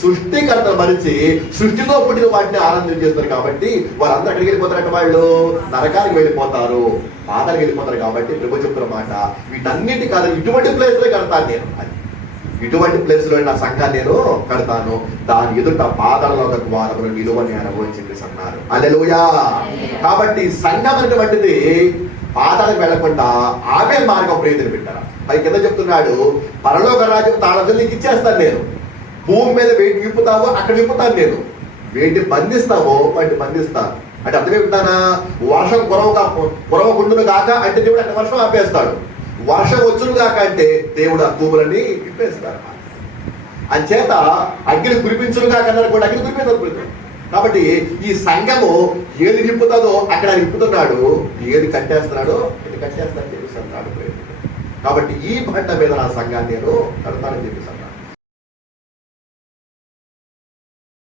సృష్టికర్త మరిచి సృష్టిలో పుట్టిన వాటిని ఆనందం చేస్తారు. కాబట్టి వారందరూ ఎక్కడికి వెళ్ళిపోతారంటే వాళ్ళు నరకానికి వెళ్ళిపోతారు, పాతానికి వెళ్ళిపోతారు. కాబట్టి ప్రభు చెప్తున్న మాట, వీటన్నిటి కాదు, ఇటువంటి ప్లేస్లో కడతాను నేను, ఇటువంటి ప్లేస్ లో నా సంఘాన్ని నేను కడతాను, దాని ఎదుట పాతాళంలో ద్వారములు నిలువని అని చెప్పేసి అన్నారు. హల్లెలూయా. కాబట్టి సంఘం అనేటువంటిది పాతాళానికి వెళ్లకుండా ఆమె మార్గం ప్రేదలు పెట్టారు. పై కింద చెప్తున్నాడు, పరలోక రాజ్యం తాళం నీకు ఇచ్చేస్తాను నేను, భూమి మీద వేటి విప్పుతావో అక్కడ విప్పుతాను నేను, వేటి బంధిస్తావో వాటిని బంధిస్తాను. అంటే అర్థమేమిటానా, వర్షం కురవకుండును కాక అంటే దేవుడు అంటే వర్షం ఆపేస్తాడు, వర్షం వచ్చును కాక అంటే దేవుడు ఆ తూములన్నీ విప్పేస్తాడు. అంచేత అగ్ని కురిపించును కాక అన్నారు కూడా అగ్ని కురిపించదు. కాబట్టి ఈ సంఘము ఏది నింపుతుందో అక్కడ నింపుతున్నాడు, ఏది కట్టేస్తున్నాడో ఇది కట్టేస్తాడని చెప్పేసి అన్నాడు. కాబట్టి ఈ బండ మీద నా సంఘాన్ని నేను కడతానని చెప్పేసి